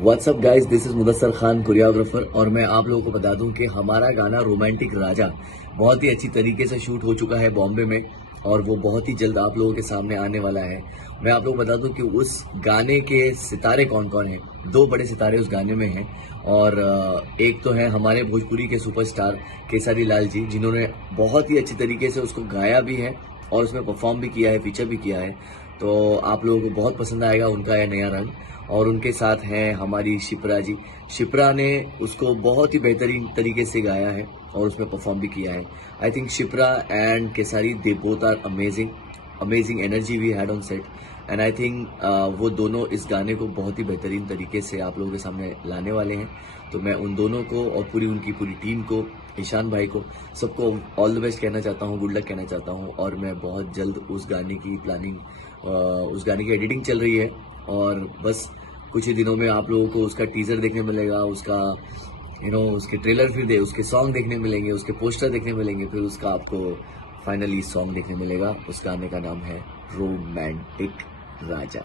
WhatsApp guys, this is Mudassar Khan choreographer. और मैं आप लोगों को बता दूं कि हमारा गाना रोमांटिक राजा बहुत ही अच्छी तरीके से शूट हो चुका है बॉम्बे में, और वो बहुत ही जल्द आप लोगों के सामने आने वाला है। मैं आप लोगों को बता दूं कि उस गाने के सितारे कौन कौन हैं। दो बड़े सितारे उस गाने में हैं, और एक तो है हमारे भोजपुरी के सुपरस्टार केसरी लाल जी, जिन्होंने बहुत ही अच्छी तरीके से उसको गाया भी है और उसमें परफॉर्म भी किया है, फीचर भी किया है। तो आप लोगों को बहुत पसंद आएगा उनका यह नया रंग। और उनके साथ हैं हमारी शिप्रा जी। शिप्रा ने उसको बहुत ही बेहतरीन तरीके से गाया है और उसमें परफॉर्म भी किया है। I think Shipra and Kesari, they both are amazing. Amazing energy we had on set, and I think वो दोनों इस गाने को बहुत ही बेहतरीन तरीके से आप लोगों के सामने लाने वाले हैं। तो मैं उन दोनों को और उनकी पूरी टीम को, ईशान भाई को, सबको ऑल द बेस्ट कहना चाहता हूँ, गुड लक कहना चाहता हूँ। और मैं बहुत जल्द उस गाने की प्लानिंग, उस गाने की एडिटिंग चल रही है, और बस कुछ ही दिनों में आप लोगों को उसका टीजर देखने मिलेगा, उसका उसके ट्रेलर, फिर उसके सॉन्ग देखने मिलेंगे, उसके पोस्टर देखने मिलेंगे, फिर उसका आपको फाइनली सॉन्ग देखने मिलेगा। उस गाने का नाम है रोमांटिक राजा।